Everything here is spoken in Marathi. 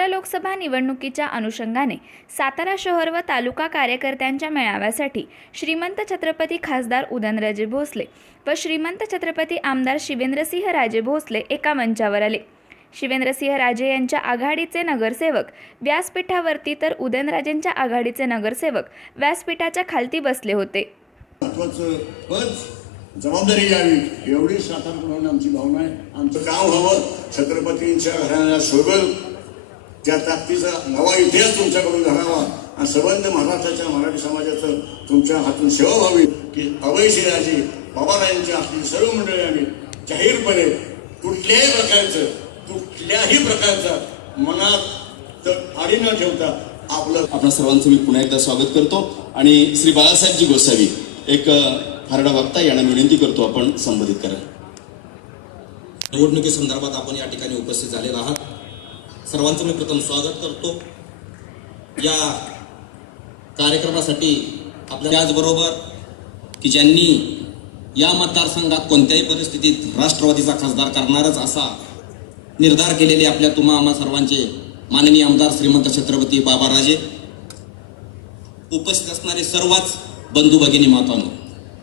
लोकसभा निवडणुकीच्या अनुषंगाने सातारा शहर व तालुका कार्यकर्त्यांच्या मेळाव्यासाठी श्रीमंत छत्रपती खासदार उदयनराजे भोसले व श्रीमंत छत्रपती आमदार शिवेंद्रसिंह राजे भोसले एका मंचावर आले. शिवेंद्रसिंह राजे यांच्या आघाडीचे नगरसेवक व्यासपीठावरती तर उदयनराजेंच्या आघाडीचे नगरसेवक व्यासपीठाच्या खालती बसले होते. जबाबदारी घ्यावी एवढी सातारा आमची भावना आहे. आमचं काम हवं छत्रपतींच्या घराण्याला त्या ताकदीचा नवा इतिहास तुमच्याकडून घडावा आणि संबंध महाराष्ट्राच्या मराठी समाजाचं तुमच्या हातून सेवा व्हावी की अभयशिराजी बाबारायांच्या असलेली सर्व मंडळी आम्ही जाहीरपणे कुठल्याही प्रकारचं कुठल्याही प्रकारचा मनात तर आडी न ठेवता आपलं आपणा सर्वांचं मी पुन्हा एकदा स्वागत करतो आणि श्री बाळासाहेबजी गोसावी एक हारडा वक्ता यांना विनंती करतो आपण संबोधित करा. निवडणुकीसंदर्भात आपण या ठिकाणी उपस्थित झालेला आहात. सर्वांचं मी प्रथम स्वागत करतो. या कार्यक्रमासाठी आपल्या त्याचबरोबर की ज्यांनी या मतदारसंघात कोणत्याही परिस्थितीत राष्ट्रवादीचा खासदार करणारच असा निर्धार केलेले आपल्या तुम्हा आम्हा सर्वांचे माननीय आमदार श्रीमंत छत्रपती बाबाराजे. उपस्थित असणारे सर्वच बंधू भगिनी मातांनो